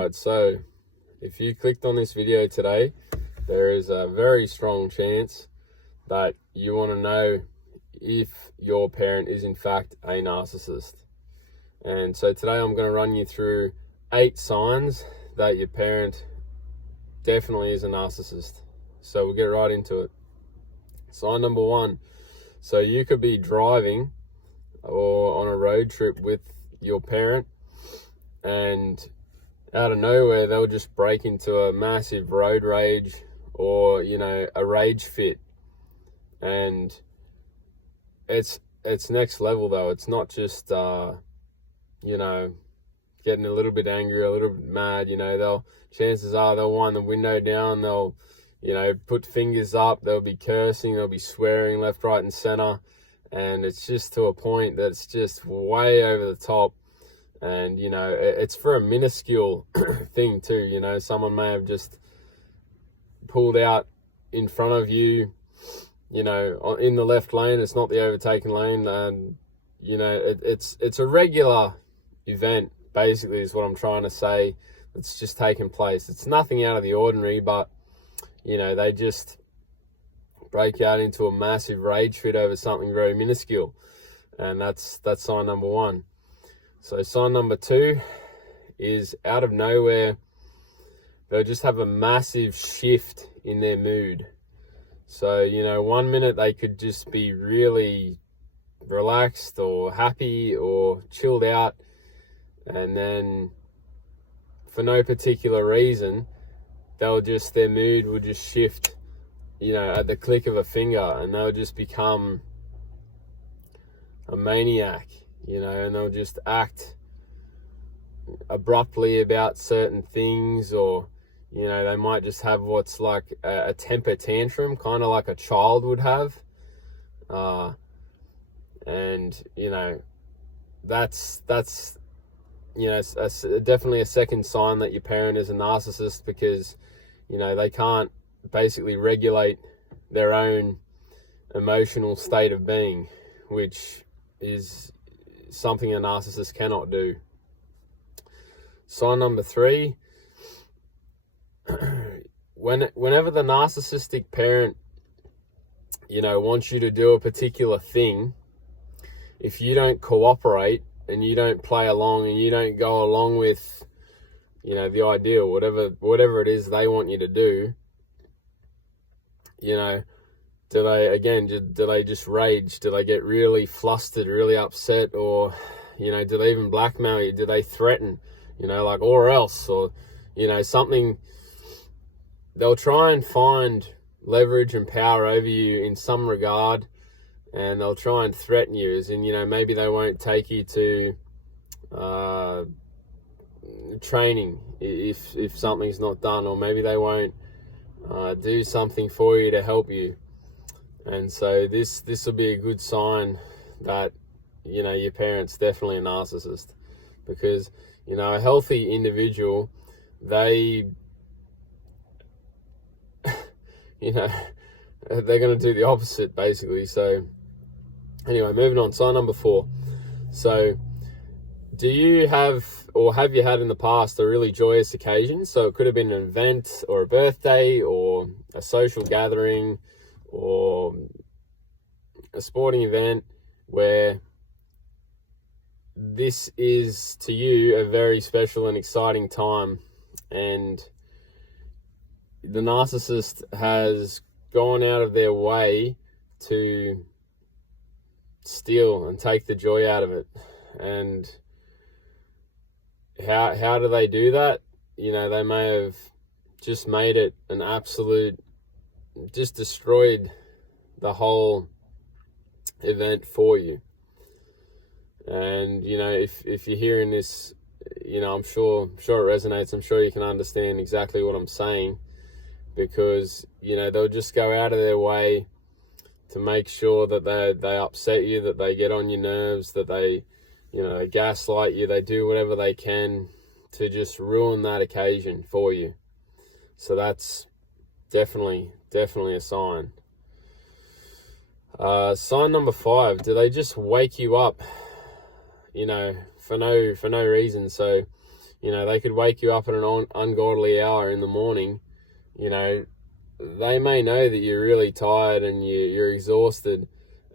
Alright, so if you clicked on this video today, there is a very strong chance that you want to know if your parent is in fact a narcissist. And so today I'm going to run you through 8 signs that your parent definitely is a narcissist. So we'll get right into it. Sign number 1. So you could be driving or on a road trip with your parent, and out of nowhere they'll just break into a massive road rage or a rage fit. And it's next level though. It's not just getting a little bit angry, a little bit mad. Chances are they'll wind the window down, they'll put fingers up, they'll be cursing, they'll be swearing left, right and center, and it's just to a point that's just way over the top. And it's for a minuscule thing too. Someone may have just pulled out in front of you, in the left lane. It's not the overtaken lane, and it's a regular event, basically, is what I'm trying to say. It's just taking place. It's nothing out of the ordinary, but they just break out into a massive rage fit over something very minuscule, and that's sign number 1. So sign number 2 is out of nowhere, they'll just have a massive shift in their mood. So, 1 minute they could just be really relaxed or happy or chilled out, and then for no particular reason, their mood will just shift, at the click of a finger, and they'll just become a maniac. And they'll just act abruptly about certain things, or, they might just have what's like a temper tantrum, kind of like a child would have. And, that's definitely a second sign that your parent is a narcissist, because, they can't basically regulate their own emotional state of being, which is something a narcissist cannot do. Sign number 3, whenever the narcissistic parent, wants you to do a particular thing, if you don't cooperate and you don't play along and you don't go along with, the idea, whatever it is they want you to do, do they just rage? Do they get really flustered, really upset? Or, do they even blackmail you? Do they threaten, or else, or, something? They'll try and find leverage and power over you in some regard, and they'll try and threaten you, as in, maybe they won't take you to training if something's not done, or maybe they won't do something for you to help you. And so this will be a good sign that, your parent's definitely a narcissist, because, a healthy individual, they, they're going to do the opposite, basically. So anyway, moving on, sign number 4. So do you have, or have you had in the past, a really joyous occasion? So it could have been an event or a birthday or a social gathering or a sporting event where this is to you a very special and exciting time, and the narcissist has gone out of their way to steal and take the joy out of it. And how do they do that? They may have just made it an absolute, just destroyed the whole event for you. And if you're hearing this, I'm sure it resonates. I'm sure you can understand exactly what I'm saying, because they'll just go out of their way to make sure that they upset you, that they get on your nerves, that they they gaslight you, they do whatever they can to just ruin that occasion for you. So that's definitely a sign. Sign number 5, do they just wake you up, for no reason? So, You know, they could wake you up at an ungodly hour in the morning. You know, they may know that you're really tired and you're exhausted,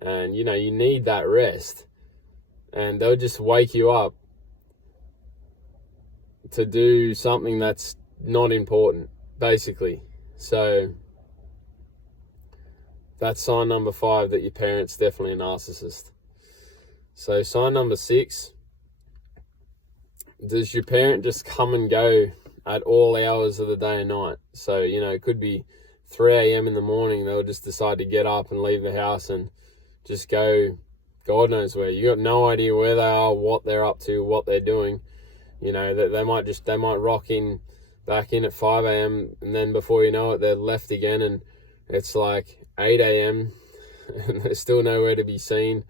and, you know, you need that rest. And they'll just wake you up to do something that's not important, basically. So that's sign number 5, that your parent's definitely a narcissist. So sign number 6, does your parent just come and go at all hours of the day and night? So, you know, it could be 3 a.m. in the morning, they'll just decide to get up and leave the house and just go God knows where. You got no idea where they are, what they're up to, what they're doing. You know, that they might rock in back in at 5 a.m. and then before you know it, they're left again, and it's like 8 a.m. and they're still nowhere to be seen.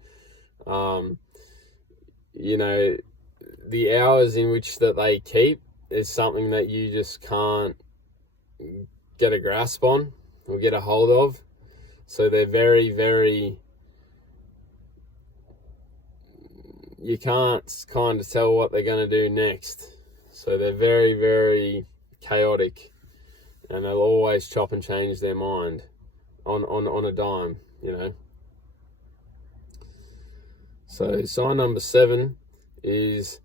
You know, the hours in which that they keep is something that you just can't get a grasp on or get a hold of. So they're very, very, you can't kind of tell what they're going to do next. So they're very, very chaotic, and they'll always chop and change their mind on a dime, you know. So sign number 7 is,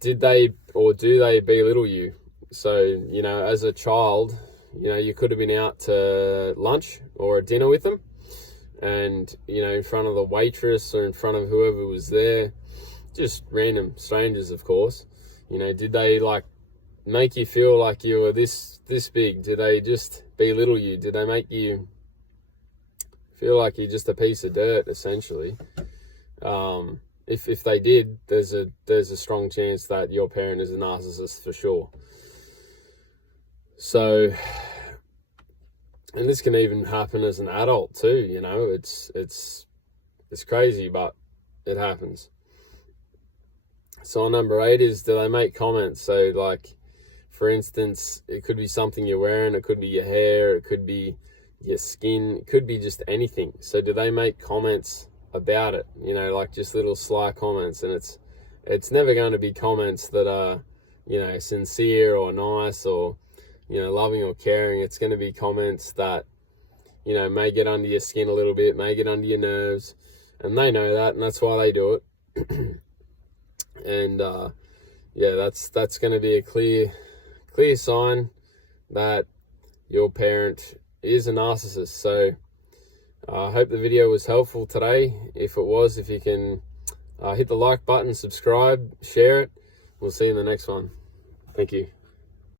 did they or do they belittle you? So, you know, as a child, you know, you could have been out to lunch or a dinner with them, and, you know, in front of the waitress or in front of whoever was there, just random strangers, of course, you know, did they like make you feel like you were this big? Did they just belittle you? Did they make you feel like you're just a piece of dirt, essentially? If they did, there's a strong chance that your parent is a narcissist for sure. So, and this can even happen as an adult too, you know. It's crazy, but it happens. So number 8 is, do they make comments? So, like, for instance, it could be something you're wearing, it could be your hair, it could be your skin, it could be just anything. So do they make comments about it? You know, like just little sly comments, and it's never going to be comments that are, you know, sincere or nice or, you know, loving or caring. It's going to be comments that, you know, may get under your skin a little bit, may get under your nerves, and they know that, and that's why they do it. And yeah, that's going to be a clear sign that your parent is a narcissist. So I hope the video was helpful today. If it was, if you can hit the like button, subscribe, share it. We'll see you in the next one. Thank you.